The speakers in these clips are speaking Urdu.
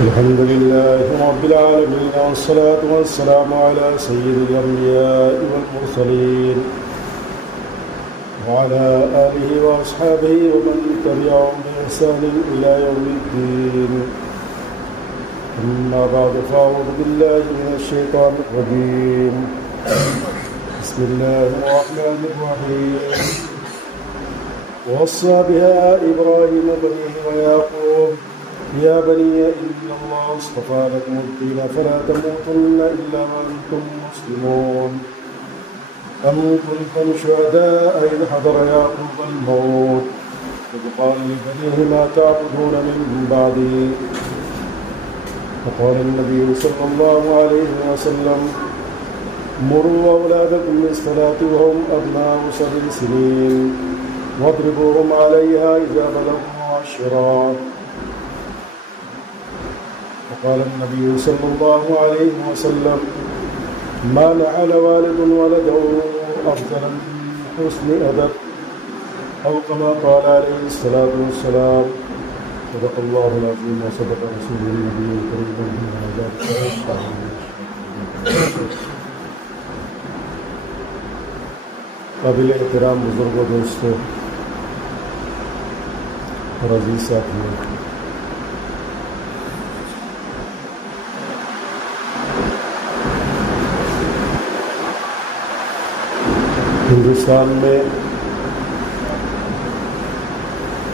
الحمد لله رب العالمين، والصلاة والسلام على سيد الأنبياء والمرسلين وعلى آله وأصحابه ومن تبعهم بإحسان إلى يوم الدين. أما بعد، فأعوذ بالله من الشيطان الرجيم. بسم الله الرحمن الرحيم. ووصى بها إبراهيم بنيه ويعقوب يا بني إن الله اصطفى لكم الدين فلا تموتن إلا وأنتم مسلمون. أم كنتم شهداء إذ حضر يعقوب الموت إذ قال لبنيه ما تعبدون من بعدي فقال النبي صلى الله عليه وسلم مروا أولادكم بالصلاة وهم أبناء 7 سنين واضربوهم عليها إذا بلغوا 10. وقال النبي صلى الله عليه وسلم ما لعن والد ولده أفضل من حسن أدب، أو كما قال عليه الصلاة والسلام. صدق الله العظيم وصدق رسوله النبي الكريم. قابل احترام بزرگوں، دوستوں اور عزیز ساتھیوں، ہندوستان میں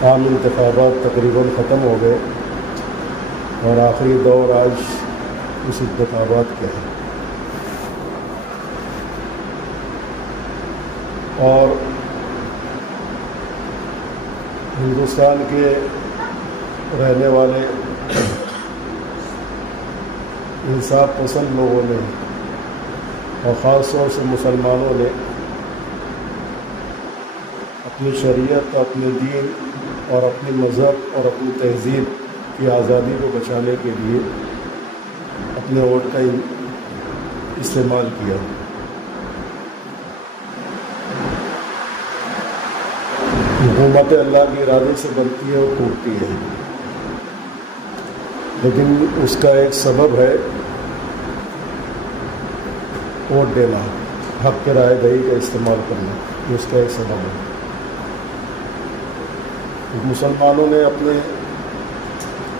عام انتخابات تقریباً ختم ہو گئے اور آخری دور آج اس انتخابات کے ہے، اور ہندوستان کے رہنے والے انصاف پسند لوگوں نے اور خاص طور سے مسلمانوں نے اپنی شریعت، اپنے دین اور اپنی مذہب اور اپنی تہذیب کی آزادی کو بچانے کے لیے اپنے ووٹ کا استعمال کیا۔ حکومت اللہ کے ارادے سے بنتی ہے اور ٹوٹتی ہے، لیکن اس کا ایک سبب ہے ووٹ دینا، حق کے رائے دہی کا استعمال کرنا، یہ اس کا ایک سبب ہے۔ مسلمانوں نے اپنے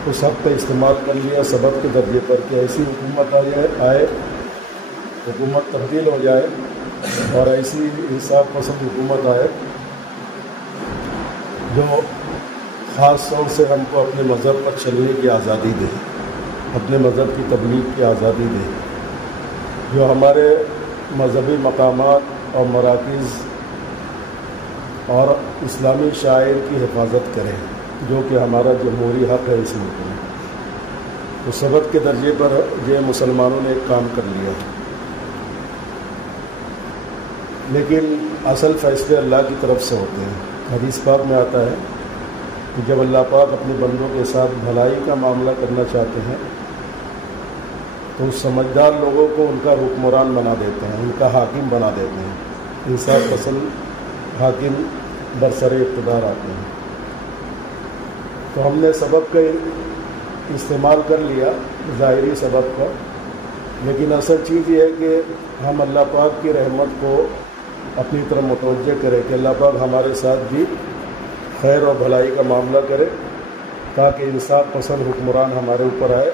اس حق کا استعمال کر لیا سبب کے درجے پر کہ ایسی حکومت آئے، حکومت تبدیل ہو جائے اور ایسی انصاف پسند حکومت آئے جو خاص طور سے ہم کو اپنے مذہب پر چلنے کی آزادی دے، اپنے مذہب کی تبلیغ کی آزادی دے، جو ہمارے مذہبی مقامات اور مراکز اور اسلامی شاعر کی حفاظت کریں، جو کہ ہمارا جمہوری حق ہے اس ملک میں۔ تو سبق کے درجے پر یہ مسلمانوں نے ایک کام کر لیا، لیکن اصل فیصلے اللہ کی طرف سے ہوتے ہیں۔ حدیث پاک میں آتا ہے کہ جب اللہ پاک اپنے بندوں کے ساتھ بھلائی کا معاملہ کرنا چاہتے ہیں تو اس سمجھدار لوگوں کو ان کا حکمران بنا دیتے ہیں، ان کا حاکم بنا دیتے ہیں، انصاف پسند حاکم برسر اقتدار آتے ہیں۔ تو ہم نے سبب کا استعمال کر لیا، ظاہری سبب کا، لیکن اصل چیز یہ ہے کہ ہم اللہ پاک کی رحمت کو اپنی طرف متوجہ کریں کہ اللہ پاک ہمارے ساتھ بھی خیر اور بھلائی کا معاملہ کرے، تاکہ انصاف پسند حکمران ہمارے اوپر آئے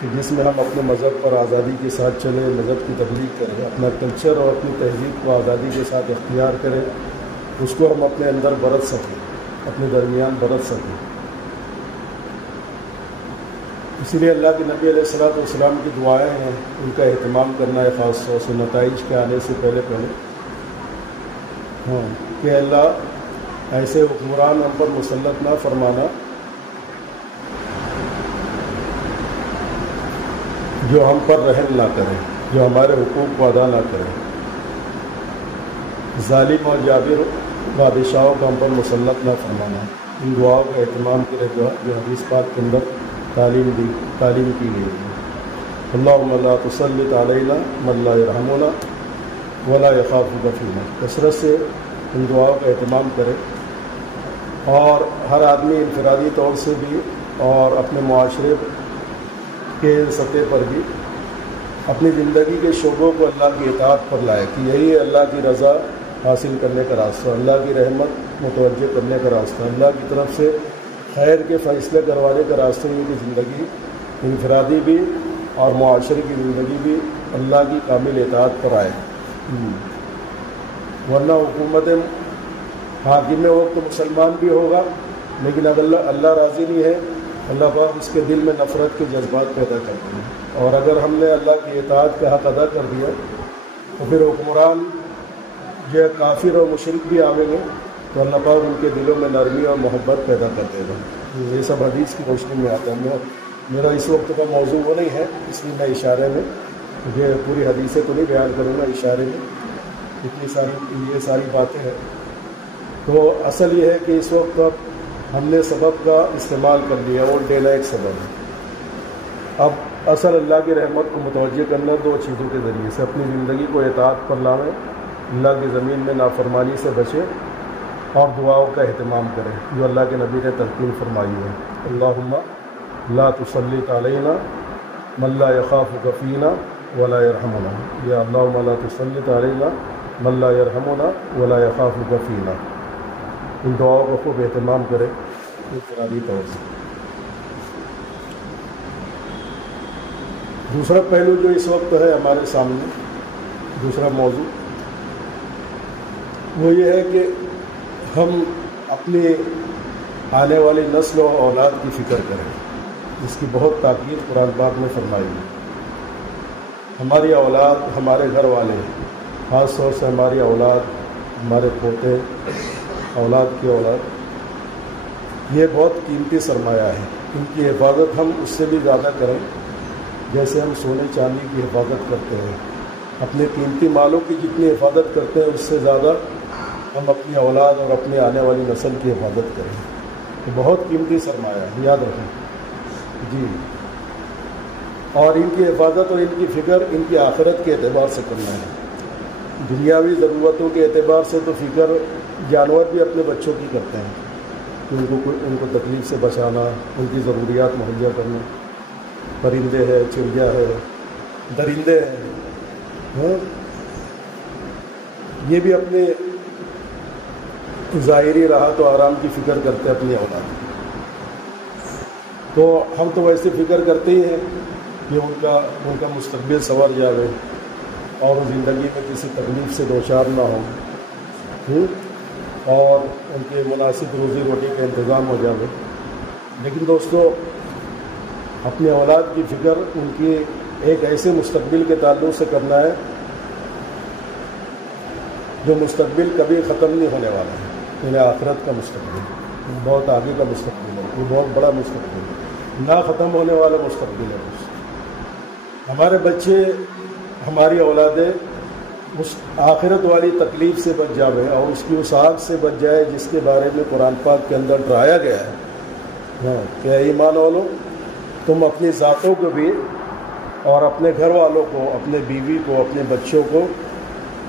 کہ جس میں ہم اپنے مذہب پر آزادی کے ساتھ چلیں، مذہب کی تبلیغ کریں، اپنا کلچر اور اپنی تہذیب کو آزادی کے ساتھ اختیار کریں، اس کو ہم اپنے اندر برت سکیں، اپنے درمیان برت سکیں۔ اسی لیے اللہ کے نبی علیہ الصلوۃ والسلام کی دعائیں ہیں، ان کا اہتمام کرنا ہے، خاص طور سے نتائج کے آنے سے پہلے کہ اللہ ایسے حکمران ہم پر مسلط نہ فرمانا جو ہم پر رحم نہ کریں، جو ہمارے حقوق کو ادا نہ کریں، ظالم اور جابر بادشاہوں کا ہم پر مسلط نہ فرمانا۔ ان دعاؤں کا اہتمام کرے جو حدیث پاک کے اندر تعلیم کی گئی ہے۔ اللہم لا تسلط علینا من لا یرحمنا ولا یخافک فینا، کثرت سے ان دعاؤں کا اہتمام کرے، اور ہر آدمی انفرادی طور سے بھی اور اپنے معاشرے کے سطح پر بھی اپنی زندگی کے شعبوں کو اللہ کی اطاعت پر لائے کہ یہی اللہ کی رضا حاصل کرنے کا راستہ، اللہ کی رحمت متوجہ کرنے کا راستہ، اللہ کی طرف سے خیر کے فیصلے کروانے کا راستہ، ان کی زندگی انفرادی بھی اور معاشرے کی زندگی بھی اللہ کی کامل اطاعت پر آئے۔ ورنہ حکومت حاکم وقت تو مسلمان بھی ہوگا، لیکن اگر اللہ راضی نہیں ہے، اللہ پاک اس کے دل میں نفرت کے جذبات پیدا کرتے ہیں، اور اگر ہم نے اللہ کی اطاعت کا حق ادا کر دیا تو پھر حکمران جو کافر اور مشرک بھی آئیں گے تو اللہ پاک ان کے دلوں میں نرمی اور محبت پیدا کر دے گا۔ یہ سب حدیث کی روشنی میں آتا ہے۔ میرا اس وقت کا موضوع وہ نہیں ہے، اس لیے میں اشارے میں مجھے پوری حدیثیں تو نہیں بیان کروں گا، اشارے میں یہ ساری باتیں ہیں۔ تو اصل یہ ہے کہ اس وقت ہم نے سبب کا استعمال کر لیا، اور دینا ایک سبب ہے۔ اب اصل اللہ کی رحمت کو متوجہ کرنا دو چیزوں کے ذریعے سے، اپنی زندگی کو اطاعت پر لائیں، اللہ کی زمین میں نافرمانی سے بچے، اور دعاؤں کا اہتمام کریں جو اللہ کے نبی نے تلقین فرمائی ہے۔ اللہم لا تسلط علینا من لا یخافک فینا ولا یرحمنا، یا اللہم لا تسلط علینا من لا یرحمنا ولا یخافک فینا۔ ان دعاؤں کا خوب اہتمام کریں انفرادی طور سے۔ دوسرا پہلو جو اس وقت ہے ہمارے سامنے، دوسرا موضوع وہ یہ ہے کہ ہم اپنی آنے والی نسل و اولاد کی فکر کریں، جس کی بہت تاکید قرآن پاک میں فرمائی ہے۔ ہماری اولاد، ہمارے گھر والے، خاص طور سے ہماری اولاد، ہمارے پوتے، اولاد کی اولاد، یہ بہت قیمتی سرمایہ ہے۔ ان کی حفاظت ہم اس سے بھی زیادہ کریں جیسے ہم سونے چاندی کی حفاظت کرتے ہیں۔ اپنے قیمتی مالوں کی جتنی حفاظت کرتے ہیں اس سے زیادہ ہم اپنی اولاد اور اپنی آنے والی نسل کی حفاظت کریں۔ یہ بہت قیمتی سرمایہ ہے، یاد رکھیں جی۔ اور ان کی حفاظت اور ان کی فکر ان کی آخرت کے اعتبار سے کرنا ہے۔ دنیاوی ضرورتوں کے اعتبار سے تو فکر جانور بھی اپنے بچوں کی کرتے ہیں، ان کو تکلیف سے بچانا، ان کی ضروریات مہیا کرنا۔ پرندے ہیں، چڑیا ہے، درندے ہیں، یہ بھی اپنے ظاہری راحت و آرام کی فکر کرتے ہیں اپنی اولاد۔ تو ہم تو ویسے فکر کرتے ہی ہیں کہ ان کا مستقبل سنور جائے اور زندگی میں کسی تکلیف سے دوچار نہ ہو، اور ان کے مناسب روزی روٹی کا انتظام ہو جائے۔ لیکن دوستو، اپنے اولاد کی فکر ان کی ایک ایسے مستقبل کے تعلق سے کرنا ہے جو مستقبل کبھی ختم نہیں ہونے والا ہے۔ یعنی آخرت کا مستقبل بہت آگے کا مستقبل ہے، یہ بہت بڑا مستقبل ہے، نہ ختم ہونے والا مستقبل ہے۔ ہمارے بچے، ہماری اولادیں اس آخرت والی تکلیف سے بچ جائے اور اس کی اس آگ سے بچ جائے جس کے بارے میں قرآن پاک کے اندر ڈرایا گیا ہے کہ اے ایمان والو، تم اپنی ذاتوں کو بھی اور اپنے گھر والوں کو، اپنے بیوی کو، اپنے بچوں کو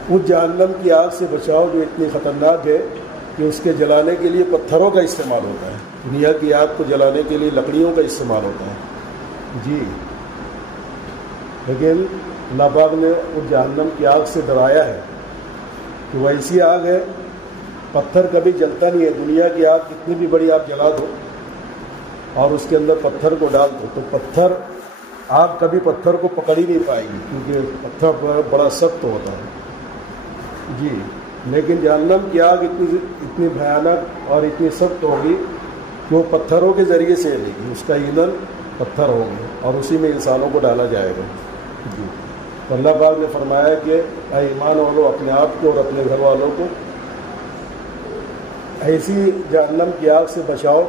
اس جہنم کی آگ سے بچاؤ جو اتنی خطرناک ہے کہ اس کے جلانے کے لیے پتھروں کا استعمال ہوتا ہے۔ دنیا کی آگ کو جلانے کے لیے لکڑیوں کا استعمال ہوتا ہے جی، لیکن اللہ پاک نے اس جہنم کی آگ سے ڈرایا ہے کہ وہ ایسی آگ ہے، پتھر کبھی جلتا نہیں ہے۔ دنیا کی آگ کتنی بھی بڑی آپ جلا دو اور اس کے اندر پتھر کو ڈال دو تو پتھر، آگ کبھی پتھر کو پکڑ ہی نہیں پائے گی، کیونکہ پتھر بڑا سخت ہوتا ہے جی۔ لیکن جہنم کی آگ اتنی بھیانک اور اتنی سخت ہوگی کہ وہ پتھروں کے ذریعے سے جلے گی، اس کا ایندھن پتھر ہوگی اور اسی میں انسانوں کو ڈالا جائے گا جی۔ تو اللہ پاک نے فرمایا کہ اے ایمان والو، اپنے آپ کو اور اپنے گھر والوں کو ایسی جہنم کی آگ سے بچاؤ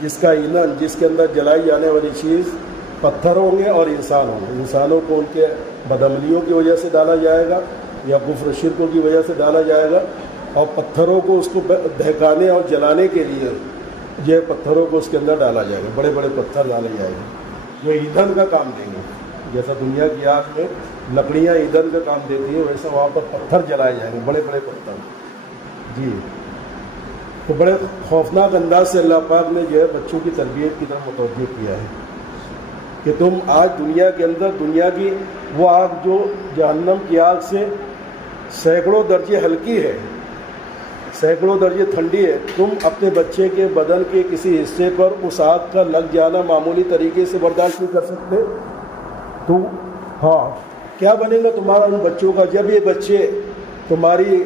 جس کا ایندھن، جس کے اندر جلائی جانے والی چیز پتھر ہوں گے اور انسان ہوں گے۔ انسانوں کو ان کے بدعملیوں کی وجہ سے ڈالا جائے گا یا کفر و شرکوں کی وجہ سے ڈالا جائے گا، اور پتھروں کو اس کو دہکانے اور جلانے کے لیے یہ پتھروں کو اس کے اندر ڈالا جائے گا، بڑے بڑے پتھر ڈالے جائے گا جو ایندھن کا کام دیں گے۔ جیسا دنیا کی آگ میں لکڑیاں ایندھن کا کام دیتی ہیں، ویسا وہاں پر پتھر جلائے جائیں گے، بڑے بڑے پتھر جی۔ تو بڑے خوفناک انداز سے اللہ پاک نے جو ہے بچوں کی تربیت کی طرف متوجہ کیا ہے کہ تم آج دنیا کے اندر دنیا کی وہ آگ جو جہنم کی آگ سے سینکڑوں درجے ہلکی ہے، سینکڑوں درجے ٹھنڈی ہے، تم اپنے بچے کے بدن کے کسی حصے پر اس آگ کا لگ جانا معمولی طریقے سے برداشت نہیں کر سکتے، تو ہاں کیا بنے گا تمہارا ان بچوں کا جب یہ بچے تمہاری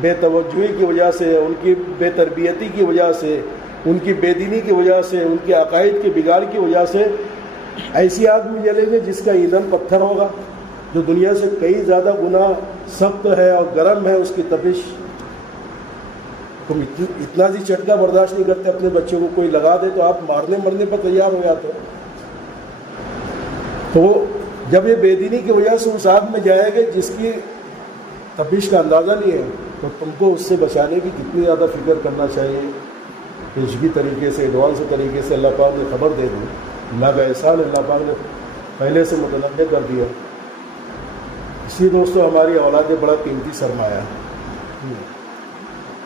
بے توجہی کی وجہ سے، ان کی بے تربیتی کی وجہ سے، ان کی بے دینی کی وجہ سے، ان کے عقائد کے بگاڑ کی وجہ سے ایسی آگ میں جلیں گے جس کا ایندھن پتھر ہوگا، جو دنیا سے کئی زیادہ گنا سخت ہے اور گرم ہے اس کی تپش، تم اتنا سی چٹکا برداشت نہیں کرتے اپنے بچوں کو، کوئی لگا دے تو آپ مارنے مرنے پر تیار ہو جاتے ہو۔ تو جب یہ بے دینی کی وجہ سے اس آگ میں جائے گے جس کی تپش کا اندازہ نہیں ہے، تو تم کو اس سے بچانے کی کتنی زیادہ فکر کرنا چاہیے۔ پیشگی طریقے سے، ایڈوانس طریقے سے اللہ پاک نے خبر دے دی، اللہ کا احسان اللہ پاک نے پہلے سے متنوع کر دیا۔ اسی دوستو ہماری اولاد بڑا قیمتی سرمایہ ہے،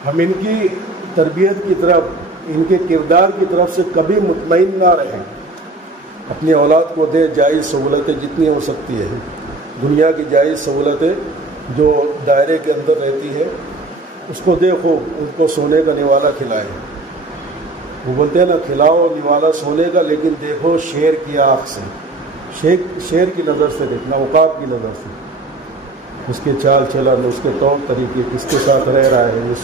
ہم ان کی تربیت کی طرف، ان کے کردار کی طرف سے کبھی مطمئن نہ رہیں۔ اپنی اولاد کو دے جائز سہولتیں جتنی ہو سکتی ہے، دنیا کی جائز سہولتیں جو دائرے کے اندر رہتی ہے اس کو دیکھو، ان کو سونے کا نوالا کھلائے، وہ بولتے ہیں نا کھلاؤ نوالا سونے کا لیکن دیکھو شیر کی آنکھ سے، شیر کی نظر سے دیکھنا، عقاب کی نظر سے، اس کے چال چلن، اس کے طور طریقے، کس کے ساتھ رہ رہا ہے، وہ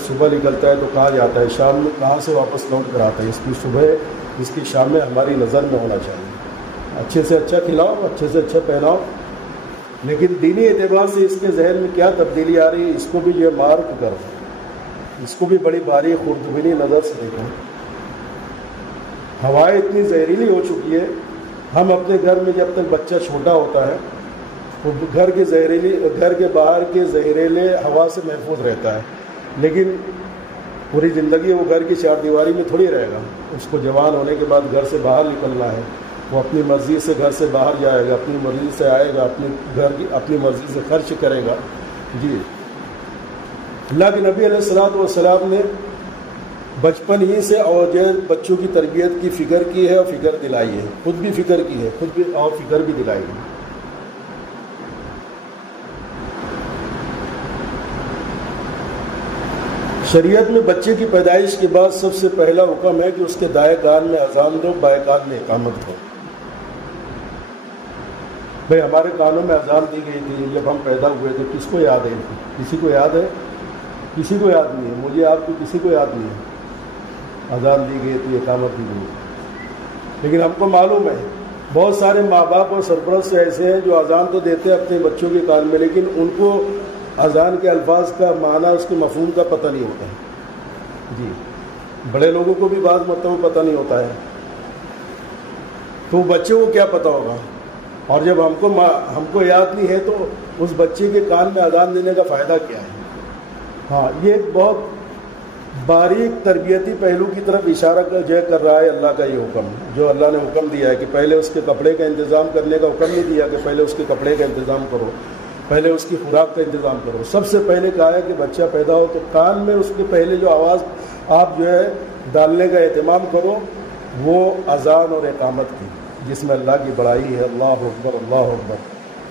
صبح نکلتا ہے تو کہاں جاتا ہے، شام میں کہاں سے واپس لوٹ کر آتا ہے، اس کی صبح اس کی شام میں ہماری نظر میں ہونا چاہیے۔ اچھے سے اچھا کھلاؤ، اچھے سے اچھا پہناؤ، لیکن دینی اعتبار سے اس کے ذہن میں کیا تبدیلی آ رہی ہے اس کو بھی جو مارک کرو، اس کو بھی بڑی باری خوردبینی نظر سے دیکھو۔ ہوائیں اتنی زہریلی ہو چکی ہے، ہم اپنے گھر میں جب تک بچہ چھوٹا ہوتا ہے وہ گھر کے باہر کے زہریلے ہوا سے محفوظ رہتا ہے، لیکن پوری زندگی وہ گھر کی چار دیواری میں تھوڑی رہے گا، اس کو جوان ہونے کے بعد گھر سے باہر نکلنا ہے، وہ اپنی مرضی سے گھر سے باہر جائے گا، اپنی مرضی سے آئے گا، اپنی مرضی سے خرچ کرے گا۔ جی اللہ کے نبی علیہ الصلوۃ والسلام نے بچپن ہی سے اور جو بچوں کی تربیت کی فکر کی ہے اور فکر دلائی ہے، خود بھی فکر کی ہے، خود بھی اور فکر بھی دلائی ہے۔ شریعت میں بچے کی پیدائش کے بعد سب سے پہلا حکم ہے کہ اس کے دائیں کان میں اذان دو، بائیں کان میں اقامت دو۔ بھائی ہمارے کانوں میں اذان دی گئی تھی جب ہم پیدا ہوئے تھے، کس کو یاد ہے؟ کسی کو یاد ہے؟ کسی کو یاد نہیں ہے، مجھے آپ کو کسی کو یاد نہیں ہے۔ اذان دی گئی تھی، اقامت دی گئی، لیکن ہم کو معلوم ہے بہت سارے ماں باپ اور سرپرست ایسے ہیں جو اذان تو دیتے ہیں اپنے بچوں کے کان میں، لیکن ان کو اذان کے الفاظ کا معنی، اس کے مفہوم کا پتہ نہیں ہوتا ہے۔ جی بڑے لوگوں کو بھی بعض مرتبہ پتہ نہیں ہوتا ہے، تو بچے کو کیا پتہ ہوگا؟ اور جب ہم کو یاد نہیں ہے تو اس بچے کے کان میں اذان دینے کا فائدہ کیا ہے؟ ہاں یہ ایک بہت باریک تربیتی پہلو کی طرف اشارہ کر رہا ہے اللہ کا یہ حکم، جو اللہ نے حکم دیا ہے کہ پہلے اس کے کپڑے کا انتظام کرنے کا حکم نہیں دیا کہ پہلے اس کے کپڑے کا انتظام کرو، پہلے اس کی خوراک کا انتظام کرو۔ سب سے پہلے کہا ہے کہ بچہ پیدا ہو تو کان میں اس کے پہلے جو آواز آپ جو ہے ڈالنے کا اہتمام کرو وہ اذان اور اقامت کی، جس میں اللہ کی بڑائی ہے، اللہ اکبر اللہ اکبر،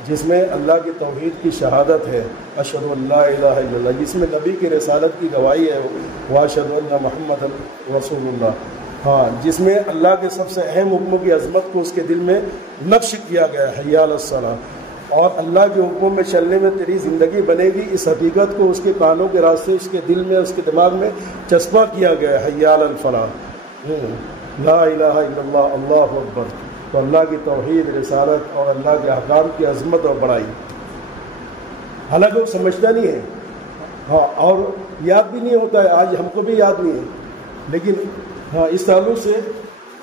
جس میں اللہ کی توحید کی شہادت ہے، اشہد ان لا الہ الا اللہ، جس میں نبی کی رسالت کی گواہی ہے، واشہد ان محمد رسول اللہ، ہاں جس میں اللہ کے سب سے اہم حکموں کی عظمت کو اس کے دل میں نقش کیا گیا ہے، حی علی الصلاۃ، اور اللہ کے حکموں میں چلنے میں تیری زندگی بنے گی، اس حقیقت کو اس کے کانوں کے راستے، اس کے دل میں، اس کے دماغ میں چسپاں کیا گیا ہے، حی علی الفلاح، لا الہ الا اللہ، اللہ اکبر۔ تو اللہ کی توحید، رسالت اور اللہ کے احکام کی عظمت اور بڑائی، حالانکہ وہ سمجھتا نہیں ہے، ہاں اور یاد بھی نہیں ہوتا ہے، آج ہم کو بھی یاد نہیں ہے، لیکن ہاں اس تعلق سے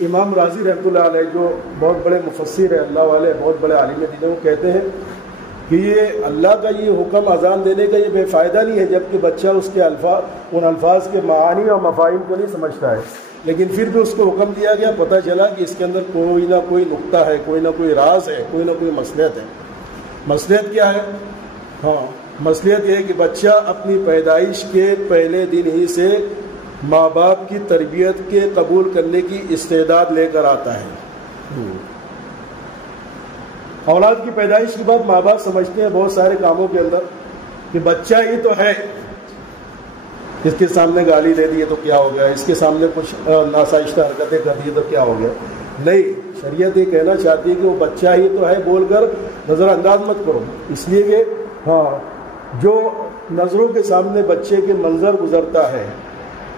امام راضی رحمۃ اللہ علیہ جو بہت بڑے مفسر ہیں، اللہ والے بہت بڑے عالم دین ہیں، وہ کہتے ہیں کہ یہ اللہ کا یہ حکم اذان دینے کا یہ بے فائدہ نہیں ہے جبکہ بچہ اس کے ان الفاظ کے معانی اور مفاہیم کو نہیں سمجھتا ہے، لیکن پھر بھی اس کو حکم دیا گیا، پتہ چلا کہ اس کے اندر کوئی نہ کوئی نقطہ ہے، کوئی نہ کوئی راز ہے، کوئی نہ کوئی مصلحت ہے۔ مصلحت کیا ہے؟ ہاں مصلحت یہ ہے کہ بچہ اپنی پیدائش کے پہلے دن ہی سے ماں باپ کی تربیت کے قبول کرنے کی استعداد لے کر آتا ہے۔ اولاد کی پیدائش کے بعد ماں باپ سمجھتے ہیں بہت سارے کاموں کے اندر کہ بچہ ہی تو ہے، اس کے سامنے گالی دے دی تو کیا ہو گیا، اس کے سامنے کچھ ناشائستہ حرکتیں کر دی تو کیا ہو گیا۔ نہیں، شریعت یہ کہنا چاہتی ہے کہ وہ بچہ ہی تو ہے بول کر نظر انداز مت کرو، اس لیے کہ جو نظروں کے سامنے بچے کے منظر گزرتا ہے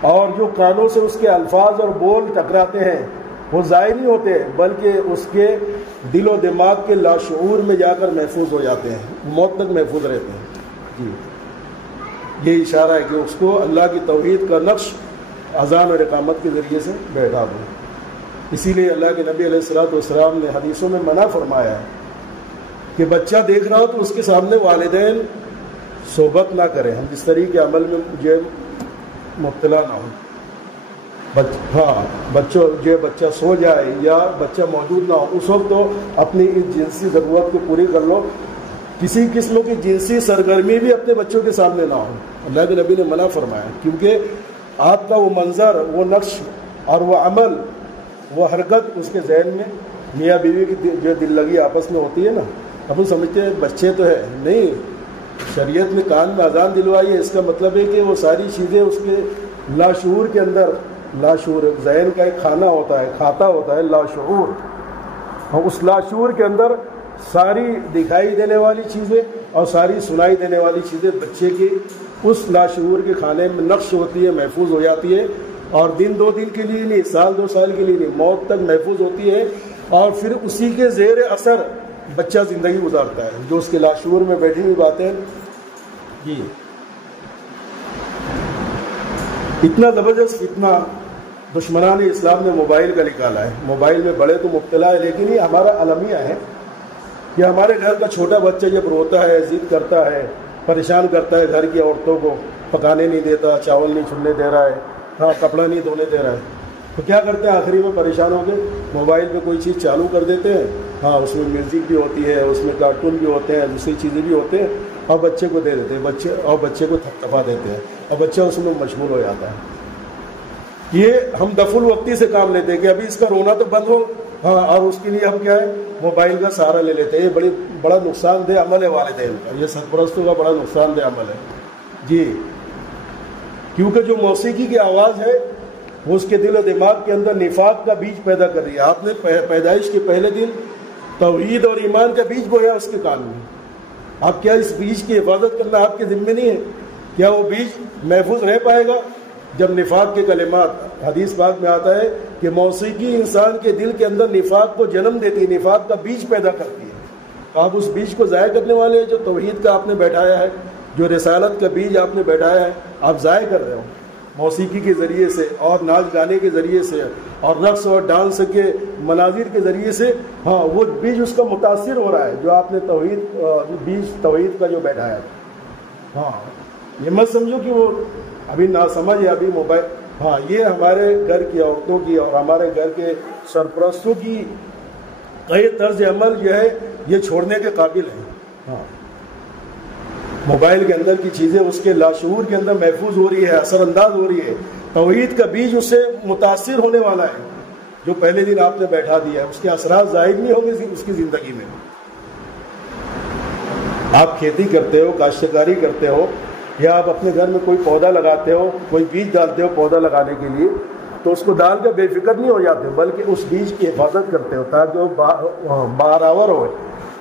اور جو کانوں سے اس کے الفاظ اور بول ٹکراتے ہیں وہ ضائع نہیں ہوتے، بلکہ اس کے دل و دماغ کے لاشعور میں جا کر محفوظ ہو جاتے ہیں، موت تک محفوظ رہتے ہیں۔ جی، یہ اشارہ ہے کہ اس کو اللہ کی توحید کا نقش اذان اور اقامت کے ذریعے سے بیٹھا دو۔ اسی لیے اللہ کے نبی علیہ الصلوۃ والسلام نے حدیثوں میں منع فرمایا ہے کہ بچہ دیکھ رہا ہو تو اس کے سامنے والدین صحبت نہ کریں، ہم جس طریقے کے عمل میں مجھے مبتلا نہ ہوں۔ بچہ سو جائے یا بچہ موجود نہ ہو اس وقت تو اپنی اس جنسی ضرورت کو پوری کر لو، کسی قسم کی جنسی سرگرمی بھی اپنے بچوں کے سامنے نہ ہو۔ اللہ کے نبی نے منع فرمایا، کیونکہ آپ کا وہ منظر، وہ نقش اور وہ عمل، وہ حرکت اس کے ذہن میں میاں بیوی کی جو دل لگی آپس میں ہوتی ہے نا، ہم سمجھتے ہیں بچے تو ہے، نہیں، شریعت میں کان میں اذان دلوائی ہے، اس کا مطلب ہے کہ وہ ساری چیزیں اس کے لاشعور کے اندر، لاشعور ذہن کا ایک کھانا ہوتا ہے، کھاتا ہوتا ہے لاشعور، اور اس لاشعور کے اندر ساری دکھائی دینے والی چیزیں اور ساری سنائی دینے والی چیزیں بچے کی اس لاشعور کے کھانے میں نقش ہوتی ہے، محفوظ ہو جاتی ہے، اور دن دو دن کے لیے نہیں، سال دو سال کے لیے نہیں، موت تک محفوظ ہوتی ہے، اور پھر اسی کے زیر اثر بچہ زندگی گزارتا ہے، جو اس کے لاشعور میں بیٹھی ہوئی باتیں۔ جی، اتنا زبردست اتنا دشمنان اسلام نے موبائل کا نکالا ہے۔ موبائل میں بڑے تو مبتلا ہے، لیکن یہ ہمارا المیہ ہے کہ ہمارے گھر کا چھوٹا بچہ جب روتا ہے، ضد کرتا ہے، پریشان کرتا ہے گھر کی عورتوں کو، پکانے نہیں دیتا، چاول نہیں چھلنے دے رہا ہے، کپڑا نہیں دھونے دے رہا ہے، تو کیا کرتے ہیں آخری میں پریشان ہو کے موبائل پہ کوئی چیز چالو کر دیتے ہیں، اس میں میوزک بھی ہوتی ہے، اس میں کارٹون بھی ہوتے ہیں، دوسری چیزیں بھی ہوتے ہیں، اور بچے کو دے دیتے ہیں، بچے کو تھپتھپا دیتے ہیں، اور بچہ اس میں مشغول ہو جاتا ہے۔ یہ ہم دفع الوقتی سے کام لیتے ہیں کہ ابھی اس کا رونا تو بند ہو، اور اس کے لیے ہم کیا ہے موبائل کا سہارا لے لیتے ہیں۔ یہ بڑا نقصان دہ عمل ہے والدین کا، یہ سرپرستوں کا بڑا نقصان دہ عمل ہے۔ جی، کیونکہ جو موسیقی کی آواز ہے وہ اس کے دل و دماغ کے اندر نفاق کا بیج پیدا کر رہی ہے۔ آپ نے پیدائش کے پہلے دن توحید اور ایمان کا بیج بویا اس کے کان میں، آپ کیا اس بیج کی حفاظت کرنا آپ کے ذمہ نہیں ہے؟ کیا وہ بیج محفوظ رہ پائے گا جب نفاق کے کلمات، حدیث پاک میں آتا ہے کہ موسیقی انسان کے دل کے اندر نفاق کو جنم دیتی ہے، نفاق کا بیج پیدا کرتی ہے۔ تو آپ اس بیج کو ضائع کرنے والے ہیں، جو توحید کا آپ نے بیٹھایا ہے، جو رسالت کا بیج آپ نے بیٹھایا ہے، آپ ضائع کر رہے ہو موسیقی کے ذریعے سے اور ناچ گانے کے ذریعے سے اور رقص اور ڈانس کے مناظر کے ذریعے سے۔ وہ بیج اس کا متاثر ہو رہا ہے جو آپ نے توحید کا جو بیٹھایا ہے۔ یہ مت سمجھو کہ وہ ابھی ناسمجھ ہے، ابھی موبائل۔ یہ ہمارے گھر کی عورتوں کی اور ہمارے گھر کے سرپرستوں کی کئی طرز عمل جو ہے یہ چھوڑنے کے قابل ہے۔ موبائل کے اندر کی چیزیں اس کے لاشعور کے اندر محفوظ ہو رہی ہے، اثر انداز ہو رہی ہے، توحید کا بیج اس سے متاثر ہونے والا ہے جو پہلے دن آپ نے بیٹھا دیا ہے، اس کے اثرات ظاہر نہیں ہوں گے اس کی زندگی میں۔ آپ کھیتی کرتے ہو، کاشتکاری کرتے ہو، یا آپ اپنے گھر میں کوئی پودا لگاتے ہو، کوئی بیج ڈالتے ہو پودا لگانے کے لیے، تو اس کو ڈال کر بے فکر نہیں ہو جاتے، بلکہ اس بیج کی حفاظت کرتے ہو تاکہ وہ بارآور ہو،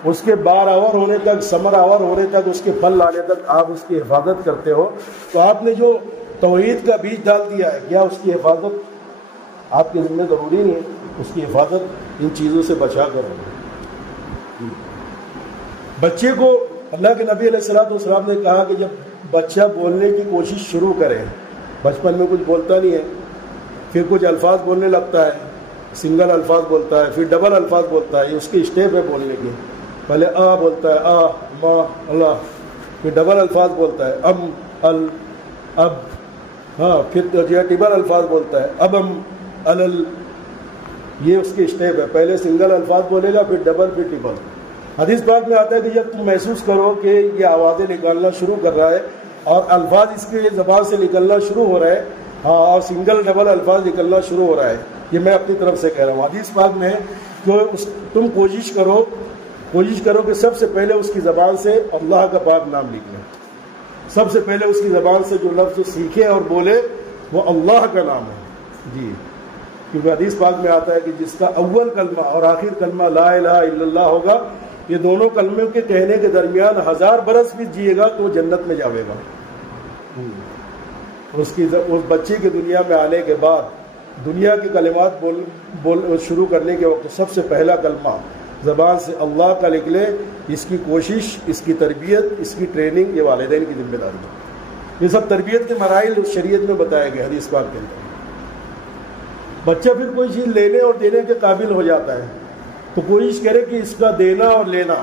اس کے بارآور ہونے تک، ثمر آور ہونے تک، اس کے پھل لانے تک آپ اس کی حفاظت کرتے ہو۔ تو آپ نے جو توحید کا بیج ڈال دیا ہے، کیا اس کی حفاظت آپ کے ذمہ ضروری نہیں ہے؟ اس کی حفاظت ان چیزوں سے بچا کر رہے۔ بچے کو اللہ کے نبی علیہ الصلوۃ والسلام نے کہا کہ جب بچہ بولنے کی کوشش شروع کرے، بچپن میں کچھ بولتا نہیں ہے، پھر کچھ الفاظ بولنے لگتا ہے، سنگل الفاظ بولتا ہے، پھر ڈبل الفاظ بولتا ہے، یہ اس کی اسٹیپ ہے بولنے کی۔ پہلے آ بولتا ہے، آ، ما، اللہ، پھر ڈبل الفاظ بولتا ہے، ام، ال، اب، پھر جو ہے ٹبل الفاظ بولتا ہے، ابم، الل، یہ اس کی اسٹیپ ہے۔ پہلے سنگل الفاظ بولے گا، پھر ڈبل، پھر ٹبل۔ حدیث پاک میں آتا ہے کہ جب تم محسوس کرو کہ یہ آوازیں نکالنا شروع کر رہا ہے اور الفاظ اس کے زبان سے نکلنا شروع ہو رہا ہے، اور سنگل ڈبل الفاظ نکلنا شروع ہو رہا ہے، یہ میں اپنی طرف سے کہہ رہا ہوں۔ حدیث پاک میں کہ تم کوشش کرو کہ سب سے پہلے اس کی زبان سے اللہ کا پاک نام نکلے، سب سے پہلے اس کی زبان سے جو لفظ سیکھے اور بولے وہ اللہ کا نام ہے جی، کیونکہ حدیث پاک میں آتا ہے کہ جس کا اول کلمہ اور آخر کلمہ لا الہ الا اللہ ہوگا، یہ دونوں کلموں کے کہنے کے درمیان 1000 برس بھی جیے گا تو وہ جنت میں جاوے گا۔ اس بچے کی دنیا میں آنے کے بعد دنیا کے کلمات بول شروع کرنے کے وقت سب سے پہلا کلمہ زبان سے اللہ کا نکلے، اس کی کوشش، اس کی تربیت، اس کی ٹریننگ یہ والدین کی ذمہ داری ہے۔ یہ سب تربیت کے مراحل شریعت میں بتائے گئے حدیث پاک کے اندر۔ بچہ پھر کوئی چیز لینے اور دینے کے قابل ہو جاتا ہے تو کوشش کرے کہ اس کا دینا اور لینا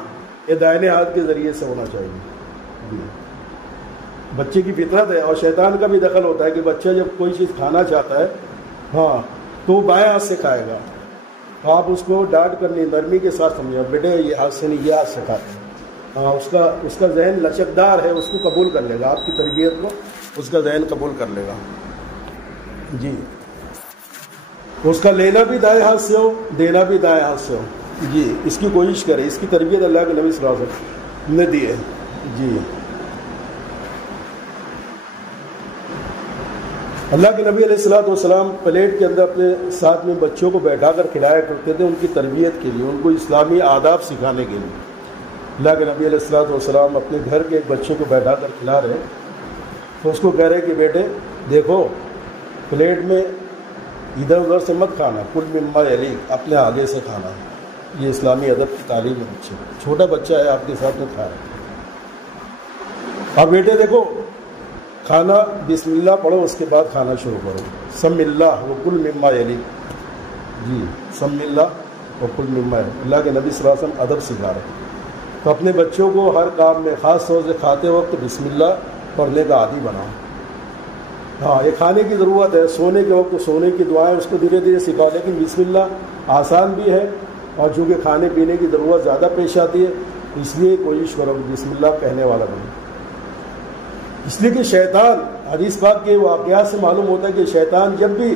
یہ دائنے ہاتھ کے ذریعے سے ہونا چاہیے۔ بچے کی فطرت ہے، اور شیطان کا بھی دخل ہوتا ہے کہ بچہ جب کوئی چیز کھانا چاہتا ہے تو بائیں ہاتھ سے کھائے گا، تو آپ اس کو ڈانٹ کرنی نرمی کے ساتھ سمجھیں، بیٹے یہ ہاتھ سے نہیں، یہ ہاتھ سے کھاتے ہیں۔ اس کا ذہن لچکدار ہے، اس کو قبول کر لے گا، آپ کی تربیت کو اس کا ذہن قبول کر لے گا جی۔ اس کا لینا بھی دائیں ہاتھ سے ہو، دینا بھی دائیں ہاتھ سے ہو جی، اس کی کوشش کرے۔ اس کی تربیت اللہ کے نبی صلی اللہ علیہ وسلم نے دی ہے جی۔ اللہ کے نبی علیہ الصلوۃ والسلام پلیٹ کے اندر اپنے ساتھ میں بچوں کو بیٹھا کر کھلایا کرتے تھے، ان کی تربیت کے لیے، ان کو اسلامی آداب سکھانے کے لیے۔ اللہ کے نبی علیہ الصلوۃ والسلام اپنے گھر کے ایک بچے کو بیٹھا کر کھلا رہے تو اس کو کہہ رہے کہ بیٹے دیکھو، پلیٹ میں ادھر ادھر سے مت کھانا، کل مما یلیک، اپنے آگے سے کھانا۔ یہ اسلامی ادب کی تعلیم ہے بچے کو، چھوٹا بچہ ہے آپ کے ساتھ میں کھا رہا ہے۔ اب بیٹے دیکھو، کھانا بسم اللہ پڑھو، اس کے بعد کھانا شروع کرو، سم اللہ وکل مما یلیک جی، سم اللہ وکل مما یلیک۔ اللہ کے نبی صلی اللہ علیہ وسلم ادب سکھا رہے ہیں، تو اپنے بچوں کو ہر کام میں خاص طور سے کھاتے وقت بسم اللہ پڑھنے کا عادی بناؤ۔ یہ کھانے کی ضرورت ہے، سونے کے وقت سونے کی دعائیں اس کو دھیرے دھیرے سکھاؤ، لیکن بسم اللہ آسان بھی ہے، اور چونکہ کھانے پینے کی ضرورت زیادہ پیش آتی ہے اس لیے کوشش کرو کہ بسم اللہ کہنے والا بنے۔ اس لیے کہ شیطان، حدیث پاک کے واقعات سے معلوم ہوتا ہے کہ شیطان جب بھی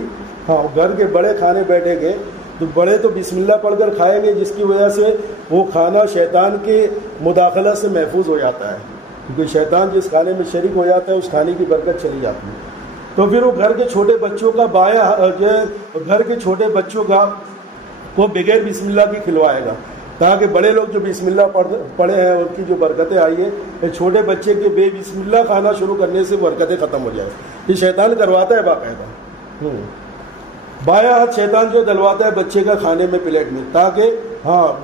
گھر کے بڑے کھانے بیٹھیں گے تو بڑے تو بسم اللہ پڑھ کر کھائیں گے، جس کی وجہ سے وہ کھانا شیطان کے مداخلت سے محفوظ ہو جاتا ہے، کیونکہ شیطان جس کھانے میں شریک ہو جاتا ہے اس کھانے کی برکت چلی جاتی ہے۔ تو پھر وہ گھر کے چھوٹے بچوں کا گھر کے چھوٹے بچوں کا وہ بغیر بسم اللہ کی کھلوائے گا، تاکہ بڑے لوگ جو بسم اللہ پڑھے ہیں ان کی جو برکتیں آئی ہیں، چھوٹے بچے کے بے بسم اللہ کھانا شروع کرنے سے برکتیں ختم ہو جائیں۔ یہ شیطان کرواتا ہے باقاعدہ، بایاں ہاتھ شیطان جو دلواتا ہے بچے کا کھانے میں پلیٹ میں، تاکہ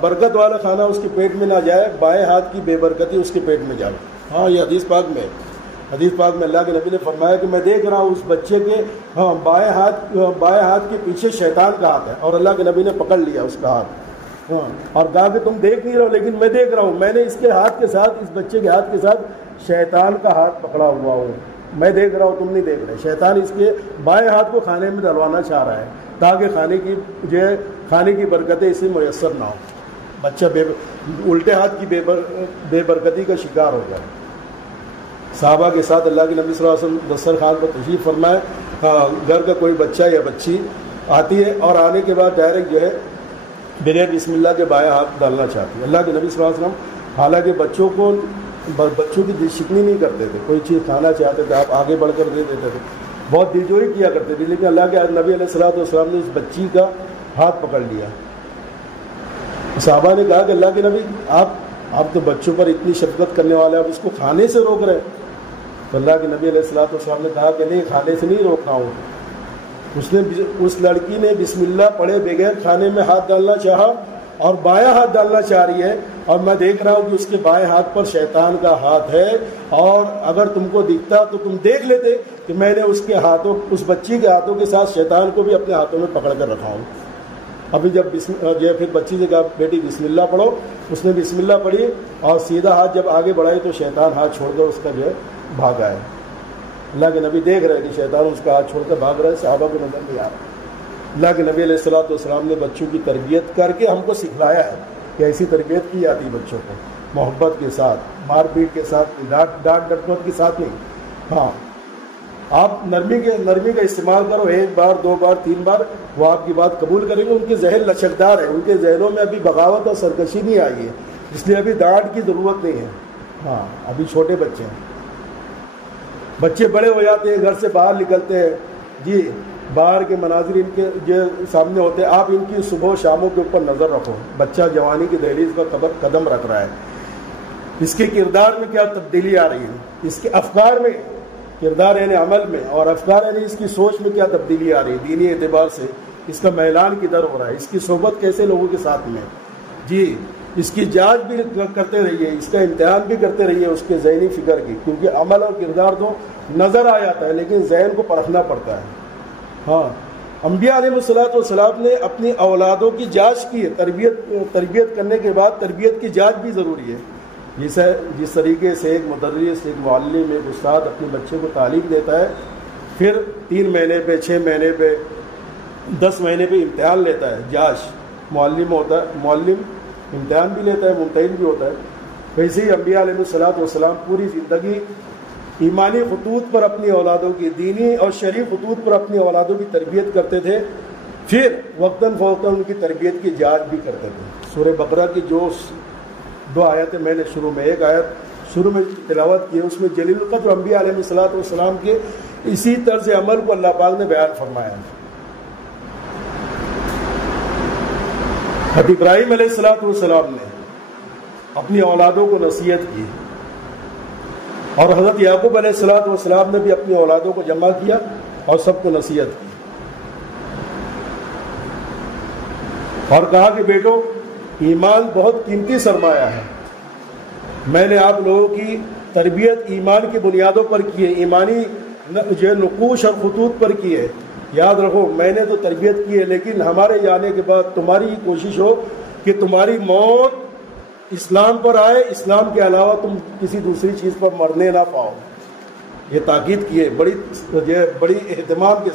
برکت والا کھانا اس کے پیٹ میں نہ جائے، بائیں ہاتھ کی بے برکتی اس کے پیٹ میں جائے۔ یہ حدیث پاک میں اللہ کے نبی نے فرمایا کہ میں دیکھ رہا ہوں اس بچے کے بائیں ہاتھ کے پیچھے شیطان کا ہاتھ ہے، اور اللہ کے نبی نے پکڑ لیا اس کا ہاتھ، اور کہا کہ تم دیکھ نہیں رہو لیکن میں دیکھ رہا ہوں، میں نے اس کے ہاتھ کے ساتھ، اس بچے کے ہاتھ کے ساتھ شیطان کا ہاتھ پکڑا ہوا ہوں، میں دیکھ رہا ہوں تم نہیں دیکھ رہے۔ شیطان اس کے بائیں ہاتھ کو کھانے میں ڈلوانا چاہ رہا ہے تاکہ کھانے کی برکتیں اسے میسر نہ ہو، بچہ الٹے ہاتھ کی بے برکتی کا شکار ہو جائے۔ صحابہ کے ساتھ اللہ کے نبی صلی اللہ علیہ وسلم دسترخوان پر تشریف فرمائے، گھر کا کوئی بچہ یا بچی آتی ہے اور آنے کے بعد ڈائریکٹ جو ہے بغیر بسم اللہ کے بائیں ہاتھ ڈالنا چاہتی ہے۔ اللہ کے نبی صلی اللہ علیہ وسلم حالانکہ بچوں کی دل شکنی نہیں کرتے تھے، کوئی چیز کھانا چاہتے تھے آپ آگے بڑھ کر دے دیتے تھے، بہت دلجوئی کیا کرتے تھے، لیکن اللہ کے نبی علیہ الصلوۃ والسلام نے اس بچی کا ہاتھ پکڑ لیا۔ صحابہ نے کہا کہ اللہ کے نبی آپ تو بچوں پر اتنی شفقت کرنے والے، آپ اس کو کھانے سے روک رہے ہیں؟ تو اللہ کے نبی علیہ الصلوۃ والسلام نے کہا کہ نہیں، کھانے سے نہیں روک رہا ہوں۔ اس لڑکی نے بسم اللہ پڑھے بغیر کھانے میں ہاتھ ڈالنا چاہا اور بایاں ہاتھ ڈالنا چاہ رہی ہے، اور میں دیکھ رہا ہوں کہ اس کے بائیں ہاتھ پر شیطان کا ہاتھ ہے، اور اگر تم کو دکھتا تو تم دیکھ لیتے کہ میں نے اس بچی کے ہاتھوں کے ساتھ شیطان کو بھی اپنے ہاتھوں میں پکڑ کر رکھا ہوں۔ ابھی جب پھر بچی سے کہا بیٹی بسم اللہ پڑھو، اس نے بسم اللہ پڑھی اور سیدھا ہاتھ جب آگے بڑھائی تو شیطان ہاتھ چھوڑ کر اس کا جو ہے بھاگا ہے۔ اللہ کے نبی دیکھ رہے کہ شیطان اس کا ہاتھ چھوڑ کر بھاگ رہا ہے، صحابہ کو نظر نہیں آ رہا۔ اللہ کے نبی علیہ الصلوۃ والسلام نے بچوں کی تربیت کر کے ہم کو سکھلایا ہے کہ ایسی تربیت کی جاتی بچوں کو، محبت کے ساتھ، مار پیٹ کے ساتھ، ڈانٹ ڈپٹ کے ساتھ نہیں. ہاں آپ نرمی کا استعمال کرو، 1 بار 2 بار 3 بار وہ آپ کی بات قبول کریں گے. ان کے ذہن لچکدار ہے، ان کے ذہنوں میں ابھی بغاوت اور سرکشی نہیں آئی ہے، اس لیے ابھی ڈانٹ کی ضرورت نہیں ہے. ہاں ابھی چھوٹے بچے ہیں. بچے بڑے ہو جاتے ہیں، گھر سے باہر نکلتے ہیں، جی باہر کے مناظر ان کے جو سامنے ہوتے ہیں، آپ ان کی صبح و شاموں کے اوپر نظر رکھو. بچہ جوانی کی دہلیز پر قدم رکھ رہا ہے، اس کے کردار میں کیا تبدیلی آ رہی ہے، اس کے افکار میں، کردار یعنی عمل میں، اور افکار یعنی اس کی سوچ میں کیا تبدیلی آ رہی ہے. دینی اعتبار سے اس کا میلان کدھر ہو رہا ہے، اس کی صحبت کیسے لوگوں کے ساتھ میں. جی اس کی جانچ بھی کرتے رہیے، اس کا امتحان بھی کرتے رہیے اس کے ذہنی فکر کی، کیونکہ عمل اور کردار تو نظر آ جاتا ہے لیکن ذہن کو پرکھنا پڑتا ہے. ہاں انبیاء علیہ السلام نے اپنی اولادوں کی جانچ کی ہے. تربیت کرنے کے بعد تربیت کی جانچ بھی ضروری ہے. جس طریقے سے ایک مدرس، ایک معلم، ایک استاد اپنے بچے کو تعلیم دیتا ہے، پھر 3 مہینے پہ، 6 مہینے پہ، 10 مہینے پہ امتحان لیتا ہے، جانچ معلم امتحان بھی لیتا ہے، ممتحن بھی ہوتا ہے، ویسے ہی انبیاء علیہ السلام پوری زندگی ایمانی خطوط پر اپنی اولادوں کی، دینی اور شرعی خطوط پر اپنی اولادوں کی تربیت کرتے تھے، پھر وقتاً فوقتاً ان کی تربیت کی جانچ بھی کرتے تھے. سورہ بقرہ کی جو 2 آیتیں میں نے شروع میں، ایک آیت شروع میں تلاوت کی ہے، اس میں جلیل القدر انبیاء علیہ السلام کے اسی طرز عمل کو اللہ پاک نے بیان فرمایا ہے. حضرت ابراہیم علیہ السلام نے اپنی اولادوں کو نصیحت کی، اور حضرت یعقوب علیہ السلام نے بھی اپنی اولادوں کو جمع کیا اور سب کو نصیحت کی، اور کہا کہ بیٹو ایمان بہت قیمتی سرمایہ ہے. میں نے آپ لوگوں کی تربیت ایمان کی بنیادوں پر کی ہے، ایمانی جو نقوش اور خطوط پر کی ہے. یاد رکھو میں نے تو تربیت کی ہے، لیکن ہمارے جانے کے بعد تمہاری یہ کوشش ہو کہ تمہاری موت اسلام پر آئے، اسلام کے علاوہ تم کسی دوسری چیز پر مرنے نہ پاؤ. یہ تاکید کی ہے، بڑے اہتمام کے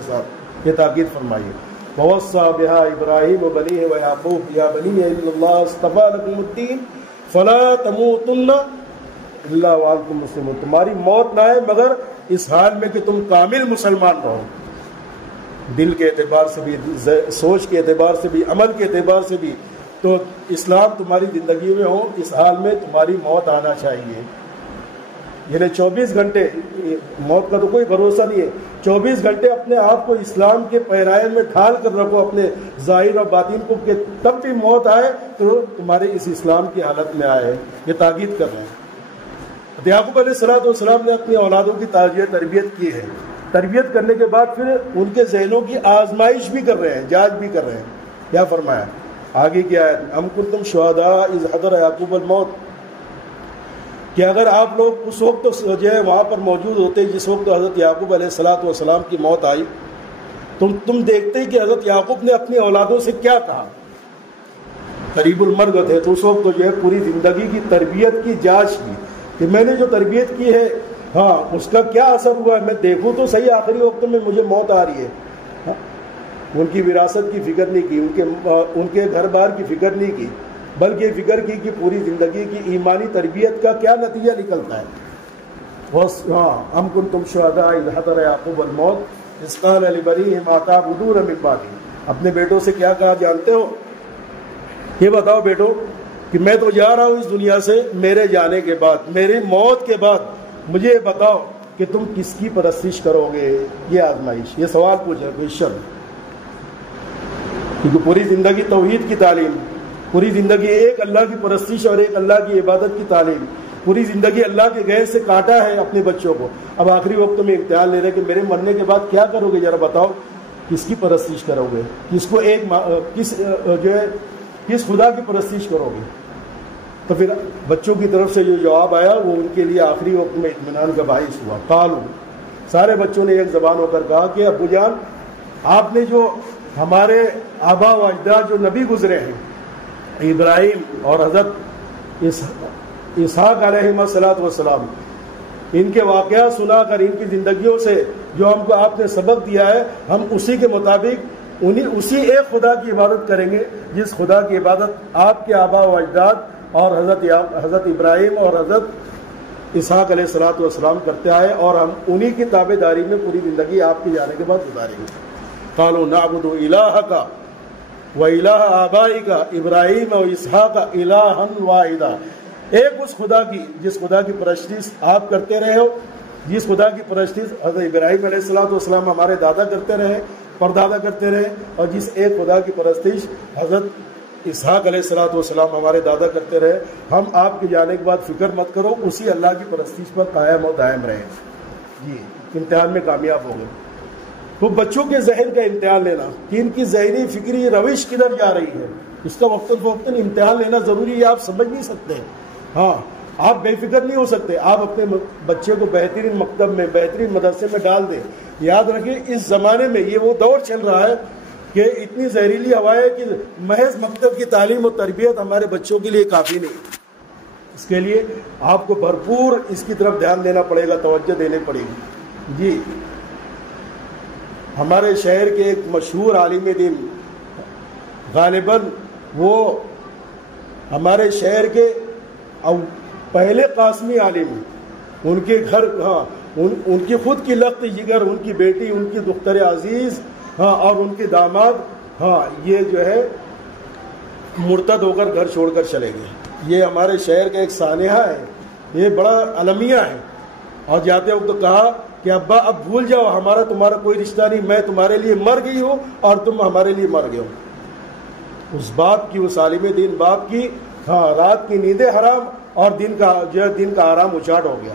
ساتھ یہ تاکید فرمائی. وَوَصَّى بِهَا إِبْرَاهِيمُ وَبَنِيهِ وَيَعْقُوبُ يَا بَنِيَّ إِنَّ اللَّهَ اصْطَفَىٰ لَكُمُ الدِّينَ فَلَا تَمُوتُنَّ إِلَّا وَأَنتُم مُّسْلِمُونَ. تمہاری موت نہ آئے مگر اس حال میں کہ تم کامل مسلمان رہو، دل کے اعتبار سے بھی، سوچ کے اعتبار سے بھی، عمل کے اعتبار سے بھی. تو اسلام تمہاری زندگی میں ہو، اس حال میں تمہاری موت آنا چاہیے. یعنی 24 گھنٹے، موت کا تو کوئی بھروسہ نہیں ہے، 24 گھنٹے اپنے آپ کو اسلام کے پیرائن میں ڈھال کر رکھو، اپنے ظاہر اور باطن کو، کہ تب بھی موت آئے تو تمہارے اس اسلام کی حالت میں آئے. یہ تاکید کر رہے ہیں. یعقوب علیہ السلام نے اپنی اولادوں کی تربیت کی ہے. تربیت کرنے کے بعد پھر ان کے ذہنوں کی آزمائش بھی کر رہے ہیں، جانچ بھی کر رہے ہیں. کیا فرمایا آگے کیا ہے؟ ام کنتم شہداء اذ حضر یعقوب الموت، کہ اگر آپ لوگ اس وقت جو ہے وہاں پر موجود ہوتے جس وقت حضرت یعقوب علیہ السلام کی موت آئی، تم دیکھتے کہ حضرت یعقوب نے اپنی اولادوں سے کیا کہا. قریب المرگ تھے تو اس وقت جو ہے پوری زندگی کی تربیت کی جانچ کی کہ میں نے جو تربیت کی ہے ہاں اس کا کیا اثر ہوا ہے. میں دیکھوں تو صحیح آخری وقت میں مجھے موت آ رہی ہے. ان کی وراثت کی فکر نہیں کی، ان کے گھر بار کی فکر نہیں کی، بلکہ فکر کی کہ پوری زندگی کی ایمانی تربیت کا کیا نتیجہ نکلتا ہے. ام کنتم شہداء اذ حضر یعقوب الموت اذ قال لبنیہ ما تعبدون من بعدی. اپنے بیٹوں سے کیا کہا جانتے ہو؟ یہ بتاؤ بیٹو کہ میں تو جا رہا ہوں اس دنیا سے، میرے جانے کے بعد، میری موت کے بعد مجھے بتاؤ کہ تم کس کی پرستش کرو گے. یہ آزمائش، یہ سوال پوچھا کوئسچن، کیونکہ پوری زندگی توحید کی تعلیم، پوری زندگی ایک اللہ کی پرستش اور ایک اللہ کی عبادت کی تعلیم، پوری زندگی اللہ کے غیر سے کاٹا ہے اپنے بچوں کو. اب آخری وقت میں امتحان لے رہے کہ میرے مرنے کے بعد کیا کرو گے، ذرا بتاؤ کس کی پرستش کرو گے، کس کو کس خدا کی پرستش کرو گے. تو پھر بچوں کی طرف سے جو جواب آیا وہ ان کے لیے آخری وقت میں اطمینان کا باعث ہوا. قالوا، سارے بچوں نے ایک زبان ہو کر کہا کہ ابو جان آپ نے جو ہمارے آبا و اجداد جو نبی گزرے ہیں، ابراہیم اور حضرت اسحاق علیہ السلام، ان کے واقعات سنا کر ان کی زندگیوں سے جو ہم کو آپ نے سبق دیا ہے، ہم اسی کے مطابق اسی ایک خدا کی عبادت کریں گے جس خدا کی عبادت آپ کے آباء و اجداد اور حضرت ابراہیم اور حضرت اسحاق علیہ الصلوۃ والسلام کرتے آئے، اور ہم انہی کی تابع داری میں پوری زندگی آپ کے جانے کے بعد گزاریں گے۔ قالوا نعبد الہک و الہ آبائک ابراہیم و اسحاق الہا واحدا، ایک اس خدا کی جس خدا کی پرستش آپ کرتے رہے ہو، جس خدا کی پرستش حضرت ابراہیم علیہ الصلوۃ والسلام ہمارے دادا کرتے رہے، پردادا کرتے رہے، اور جس ایک خدا کی پرستش حضرت اسحاق علیہ الصلوۃ والسلام ہمارے دادا کرتے رہے، ہم آپ کے جانے کے بعد فکر مت کرو، اسی اللہ کی پرستش پر قائم و دائم رہے۔ جی امتحان میں کامیاب ہو گئے۔ تو بچوں کے ذہن کا امتحان لینا کہ ان کی ذہنی فکری روش کدھر جا رہی ہے، اس کا وقتاً فوقتاً امتحان لینا ضروری ہے۔ آپ سمجھ نہیں سکتے، ہاں آپ بے فکر نہیں ہو سکتے، آپ اپنے بچے کو بہترین مکتب میں بہترین مدرسے میں ڈال دیں۔ یاد رکھیں اس زمانے میں یہ وہ دور چل رہا ہے کہ اتنی زہریلی ہوا ہے کہ محض مکتب کی تعلیم و تربیت ہمارے بچوں کے لیے کافی نہیں، اس کے لیے آپ کو بھرپور اس کی طرف دھیان دینا پڑے گا، توجہ دینی پڑے گی۔ جی ہمارے شہر کے ایک مشہور عالم دین، غالباً وہ ہمارے شہر کے پہلے قاسمی عالم، ان کے گھر ہاں ان کی خود کی لخت جگر، ان کی بیٹی، ان کی دختر عزیز ہاں اور ان کے داماد ہاں یہ جو ہے مرتد ہو کر گھر چھوڑ کر چلے گئے۔ یہ ہمارے شہر کا ایک سانحہ ہے، یہ بڑا المیہ ہے، اور جاتے وقت کہا کہ ابا اب بھول جاؤ، ہمارا تمہارا کوئی رشتہ نہیں، میں تمہارے لیے مر گئی ہوں اور تم ہمارے لیے مر گئے ہو۔ اس باپ کی، اس عالم دین باپ کی ہاں رات کی نیندیں حرام اور دن کا آرام اچاٹ ہو گیا۔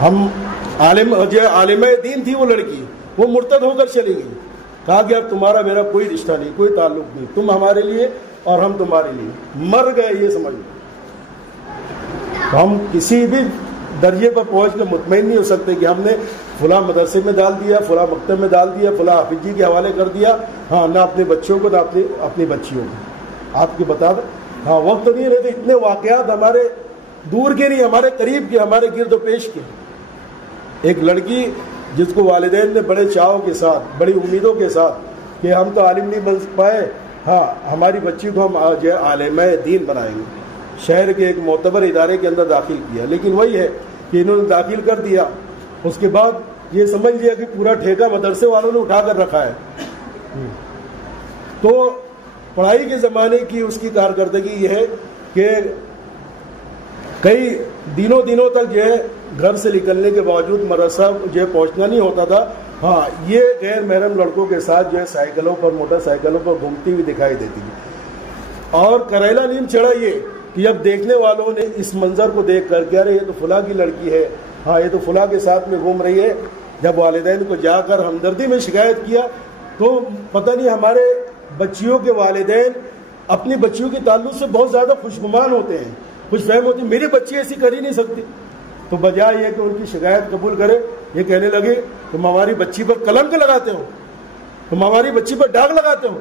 ہم عالم دین تھی وہ لڑکی، وہ مرتد ہو کر چلی گئی، کہا کہ اب تمہارا میرا کوئی رشتہ نہیں، کوئی تعلق نہیں، تم ہمارے لیے اور ہم تمہارے لیے مر گئے، یہ سمجھ لو۔ ہم کسی بھی درجے پر پہنچ کے مطمئن نہیں ہو سکتے کہ ہم نے فلاں مدرسے میں ڈال دیا، فلاں مکتب میں ڈال دیا، فلاں حافظ جی کے حوالے کر دیا، ہاں نہ اپنے بچوں کو نہ اپنی بچیوں کو۔ آپ کی بتا دیں، ہاں وقت نہیں رہتے، اتنے واقعات ہمارے دور کے نہیں، ہمارے قریب کے، ہمارے گرد و پیش کے۔ ایک لڑکی جس کو والدین نے بڑے چاؤ کے ساتھ، بڑی امیدوں کے ساتھ کہ ہم تو عالم نہیں بن پائے، ہاں ہماری بچی کو ہم آج عالمہ دین بنائیں گے، شہر کے ایک معتبر ادارے کے اندر داخل کیا، لیکن وہی ہے کہ انہوں نے داخل کر دیا، اس کے بعد یہ سمجھ لیا کہ پورا ٹھیکہ مدرسے والوں نے اٹھا کر رکھا ہے۔ تو پڑھائی کے زمانے کی اس کی کارکردگی یہ ہے کہ کئی دنوں تک جو ہے گھر سے نکلنے کے باوجود مدرسہ جو ہے پہنچنا نہیں ہوتا تھا۔ ہاں یہ غیر محرم لڑکوں کے ساتھ جو ہے سائیکلوں پر، موٹر سائیکلوں پر گھومتی ہوئی دکھائی دیتی ہے، اور کریلا نیم چڑھا یہ کہ جب دیکھنے والوں نے اس منظر کو دیکھ کر کہ ارے یہ تو فلاں کی لڑکی ہے، ہاں یہ تو فلاں کے ساتھ میں گھوم رہی ہے، جب والدین کو جا کر ہمدردی میں شکایت کیا تو پتہ نہیں ہمارے بچیوں کے والدین اپنی بچیوں کے تعلق سے بہت زیادہ خوشگمان ہوتے ہیں، خوش فہم ہوتے ہیں، میری بچی ایسی کر ہی نہیں سکتی۔ تو بجائے یہ کہ ان کی شکایت قبول کرے، یہ کہنے لگے تم ہماری بچی پر کلنک لگاتے ہو، تم ہماری بچی پر داغ لگاتے ہو۔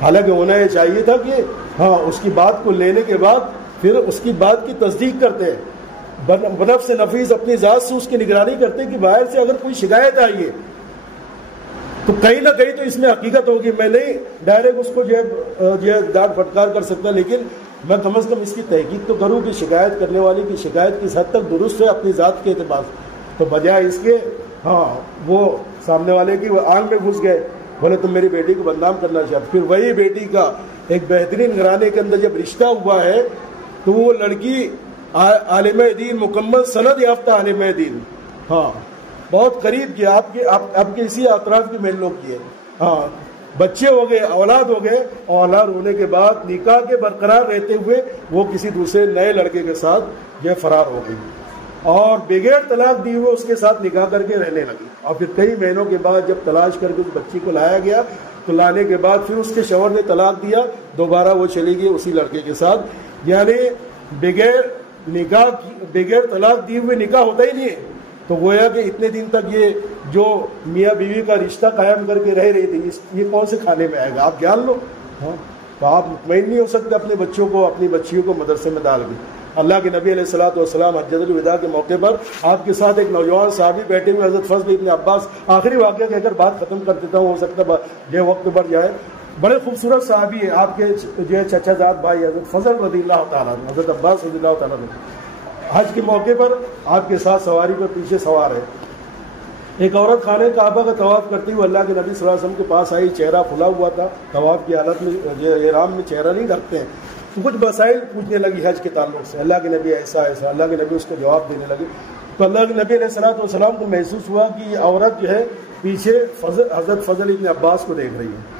حالانکہ ہونا یہ چاہیے تھا کہ ہاں اس کی بات کو لینے کے بعد پھر اس کی بات کی تصدیق کرتے ہیں، بنفس نفیس اپنی ذات سے اس کی نگرانی کرتے ہیں کہ باہر سے اگر کوئی شکایت آئی ہے تو کہیں نہ کہیں تو اس میں حقیقت ہوگی۔ میں نہیں ڈائریکٹ اس کو جو ہے ڈانٹ پھٹکار کر سکتا، لیکن میں کم از کم اس کی تحقیق تو کروں کہ شکایت کرنے والی کی شکایت کس حد تک درست ہے اپنی ذات کے اعتبار سے۔ تو بجائے اس کے ہاں وہ سامنے والے کی وہ آنکھ میں گھس گئے، بولے تم میری بیٹی کو بدنام کرنا چاہتے۔ پھر وہی بیٹی کا ایک بہترین گھرانے کے اندر جب رشتہ ہوا ہے تو وہ لڑکی عالمہ دین، مکمل سند یافتہ عالمہ دین، ہاں بہت قریب کی، آپ کے اسی اطراف کی مین لوگ کی ہے، ہاں بچے ہو گئے، اولاد ہو گئے، اولاد ہونے کے بعد نکاح کے برقرار رہتے ہوئے وہ کسی دوسرے نئے لڑکے کے ساتھ جو فرار ہو گئی اور بغیر طلاق دی ہوئے اس کے ساتھ نکاح کر کے رہنے لگی۔ اور پھر کئی مہینوں کے بعد جب تلاش کر کے اس بچی کو لایا گیا تو لانے کے بعد پھر اس کے شوہر نے طلاق دیا، دوبارہ وہ چلی گئی اسی لڑکے کے ساتھ، یعنی بغیر طلاق دیے ہوئے نکاح ہوتا ہی نہیں ہے۔ تو گویا کہ اتنے دن تک یہ جو میاں بیوی کا رشتہ قائم کر کے رہ رہی تھی، یہ کون سے کھانے میں آئے گا، آپ جان لو۔ ہاں تو آپ مطمئن نہیں ہو سکتے اپنے بچوں کو، اپنی بچیوں کو مدرسے میں ڈال کے۔ اللہ کے نبی علیہ الصلوۃ والسلام حجۃ الوداع کے موقع پر آپ کے ساتھ ایک نوجوان صحابی بیٹھے ہوئے حضرت فضل ابن عباس. آخری واقعہ کہہ کر بات ختم کر دیتا ہوں، ہو سکتا ہے یہ وقت بڑھ جائے. بڑے خوبصورت صحابی ہیں آپ کے جو ہے چچا زاد بھائی حضرت فضل رضی اللہ تعالیٰ عنہ، حضرت عباس رضی اللہ تعالیٰ عنہ حج کے موقع پر آپ کے ساتھ سواری پر پیچھے سوار ہے. ایک عورت خانہ کعبہ کا طواف کرتی ہوئی اللہ کے نبی صلی اللہ علیہ وسلم کے پاس آئی. چہرہ کھلا ہوا تھا، طواف کی حالت میں احرام میں چہرہ نہیں ڈھکتے ہیں. تو کچھ مسائل پوچھنے لگی حج کے تعلق سے. اللہ کے نبی ایسا ایسا، اللہ کے نبی اس کو جواب دینے لگے. تو اللہ کے نبی علیہ الصلوۃ والسلام کو محسوس ہوا کہ یہ عورت جو ہے پیچھے حضرت فضل ابن عباس کو دیکھ رہی ہے.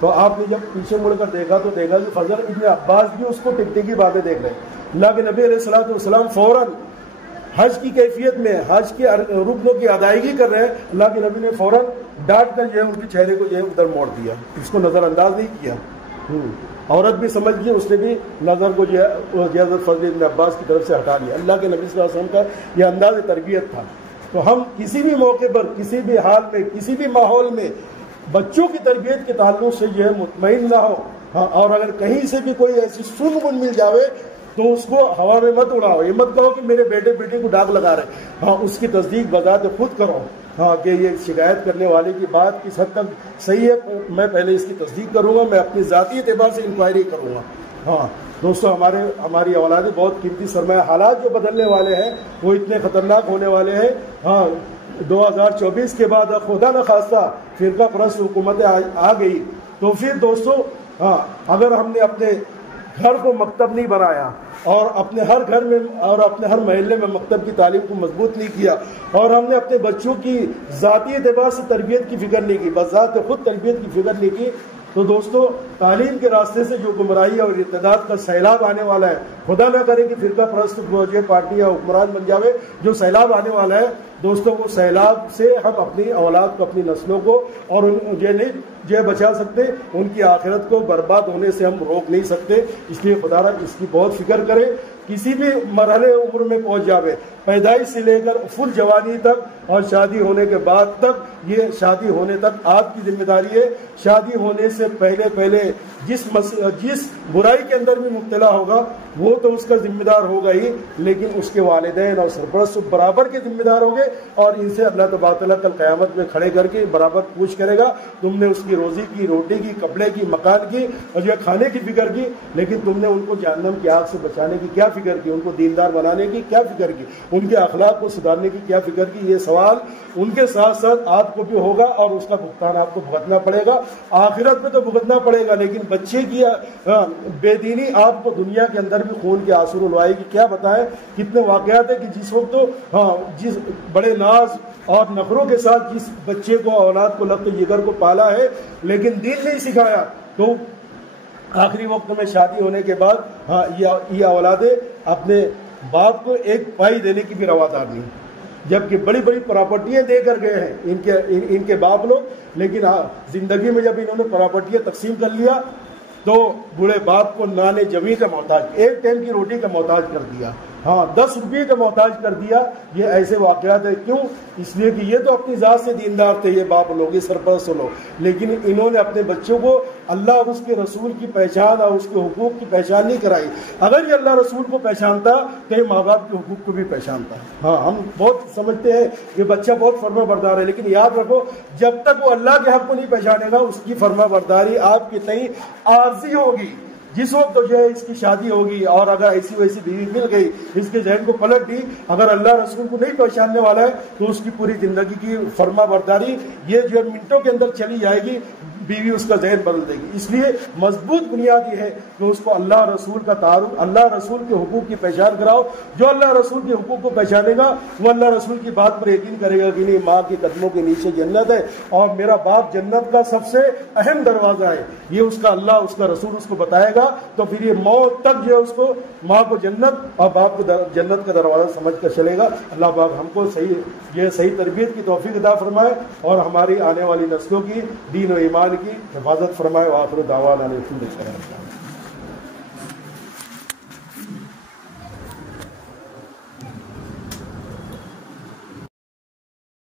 تو آپ نے جب پیچھے مڑ کر دیکھا تو دیکھا کہ فضل ابن عباس بھی اس کو ٹکٹکی باتیں دیکھ رہے ہیں. اللہ کے نبی علیہ الصلوۃ والسلام فوراً حج کی کیفیت میں حج کے رکنوں کی ادائیگی کر رہے ہیں. اللہ کے نبی نے فوراً ڈانٹ کر جو ہے ان کے چہرے کو جو ہے ادھر موڑ دیا، اس کو نظر انداز نہیں کیا. عورت بھی سمجھ گئی، اس نے بھی نظر کو جو ہے حضرت فضل ابن عباس کی طرف سے ہٹا لیا. اللہ کے نبی صلی اللہ علیہ وسلم کا یہ انداز تربیت تھا. تو ہم کسی بھی موقع پر، کسی بھی حال میں، کسی بھی ماحول میں بچوں کی تربیت کے تعلق سے جو ہے مطمئن نہ ہو. ہاں، اور اگر کہیں سے بھی کوئی ایسی سن بن مل جاوے تو اس کو ہوا میں مت اڑاؤ. یہ مت کہو کہ میرے بیٹے بیٹی کو ڈاک لگا رہے. ہاں، اس کی تصدیق بذات خود کرو. ہاں، کہ یہ شکایت کرنے والے کی بات کس حد تک صحیح ہے، میں پہلے اس کی تصدیق کروں گا، میں اپنی ذاتی اعتبار سے انکوائری کروں گا. ہاں دوستو، ہماری اولادیں بہت قیمتی سرمایہ. حالات جو بدلنے والے ہیں وہ اتنے خطرناک ہونے والے ہیں. ہاں، 2024 کے بعد خدا نخواستہ فرقہ پرست حکومتیں آ گئی تو پھر دوستو، ہاں، اگر ہم نے اپنے گھر کو مکتب نہیں بنایا اور اپنے ہر گھر میں اور اپنے ہر محلے میں مکتب کی تعلیم کو مضبوط نہیں کیا اور ہم نے اپنے بچوں کی ذاتی اعتبار سے تربیت کی فکر نہیں کی، بذات خود تربیت کی فکر نہیں کی، تو دوستو تعلیم کے راستے سے جو گمراہی اور ارتداد کا سیلاب آنے والا ہے، خدا نہ کرے کہ فرقہ پرست پارٹی یا حکمران بن جاوے، جو سیلاب آنے والا ہے دوستو، وہ سیلاب سے ہم اپنی اولاد کو، اپنی نسلوں کو اور یہ بچا سکتے، ان کی آخرت کو برباد ہونے سے ہم روک نہیں سکتے. اس لیے خدا رہا اس کی بہت فکر کرے. کسی بھی مرحلے عمر میں پہنچ جاوے، پیدائش سے لے کر فل جوانی تک اور شادی ہونے کے بعد تک، یہ شادی ہونے تک آپ کی ذمہ داری ہے. شادی ہونے سے پہلے جس برائی کے اندر بھی مبتلا ہوگا وہ تو اس کا ذمہ دار ہوگا ہی، لیکن اس کے والدین اور سرپرست برابر کے ذمہ دار ہوں گے اور ان سے اللہ تبارک تعالیٰ کل قیامت میں کھڑے کر کے برابر پوچھ کرے گا، تم نے اس کی روزی کی، روٹی کی، کپڑے کی، مکان کی اور جو کھانے کی فکر کی، لیکن تم نے ان کو جہنم کی آگ سے بچانے کی کیا فکر کی، ان کو دیندار بنانے کی کیا فکر کی، ان کے اخلاق کو سدھارنے کی کیا فکر کی. یہ سوال ان کے ساتھ ساتھ آپ کو بھی ہوگا اور اس کا بھگتان آپ کو بھگتنا پڑے گا. آخرت میں تو بھگتنا پڑے گا، لیکن بچے کی بے دینی آپ کو دنیا کے اندر بھی خون کے آنسو رلوائے گی. کیا بتائیں کتنے واقعات ہیں کہ جس وقت جس بڑے ناز اور نخروں کے ساتھ جس بچے کو، اولاد کو لخت جگر کو پالا ہے لیکن دین نہیں سکھایا، تو آخری وقت میں شادی ہونے کے بعد یہ اولادیں اپنے باپ کو ایک پائی دینے کی بھی روادار نہیں، جبکہ بڑی بڑی پراپرٹیاں دے کر گئے ہیں ان کے باپ لوگ، لیکن زندگی میں جب انہوں نے پراپرٹیاں تقسیم کر لیا تو بوڑھے باپ کو نان جمی کا محتاج، ایک ٹائم کی روٹی کا محتاج کر دیا. ہاں 10 روپے کا محتاج کر دیا. یہ ایسے واقعات ہیں. کیوں؟ اس لیے کہ یہ تو اپنی ذات سے دیندار تھے، یہ باپ لوگ، یہ سرپرست لوگ، لیکن انہوں نے اپنے بچوں کو اللہ اور اس کے رسول کی پہچان اور اس کے حقوق کی پہچان نہیں کرائی. اگر یہ اللہ رسول کو پہچانتا تو یہ ماں باپ کے حقوق کو بھی پہچانتا. ہاں ہم بہت سمجھتے ہیں کہ بچہ بہت فرما بردار ہے، لیکن یاد رکھو جب تک وہ اللہ کے حق کو نہیں پہچانے گا اس کی فرما برداری آپ کے تئیں عارضی ہوگی. جس وقت جو ہے اس کی شادی ہوگی اور اگر ایسی ویسی بیوی مل گئی، اس کے ذہن کو پلٹ دی، اگر اللہ رسول کو نہیں پہچاننے والا ہے تو اس کی پوری زندگی کی فرما برداری یہ جو منٹوں کے اندر چلی جائے گی، بیوی اس کا ذہن بدل دے گی. اس لیے مضبوط بنیاد یہ ہے کہ اس کو اللہ رسول کا تعارف، اللہ رسول کے حقوق کی پہچان کراؤ. جو اللہ رسول کے حقوق کو پہچانے گا وہ اللہ رسول کی بات پر یقین کرے گا کہ نہیں، ماں کے قدموں کے نیچے جنت ہے اور میرا باپ جنت کا سب سے اہم دروازہ ہے. یہ اس کا اللہ، اس کا رسول اس کو بتائے گا تو پھر یہ موت تک جو ہے اس کو، ماں کو جنت اور باپ کو جنت کا دروازہ سمجھ کر چلے گا. اللہ پاک ہم کو صحیح تربیت کی توفیق عطا فرمائے اور ہماری آنے والی نسلوں کی دین و ایمان کی حفاظت فرمائے. وآخر دعوانا الحمد للہ.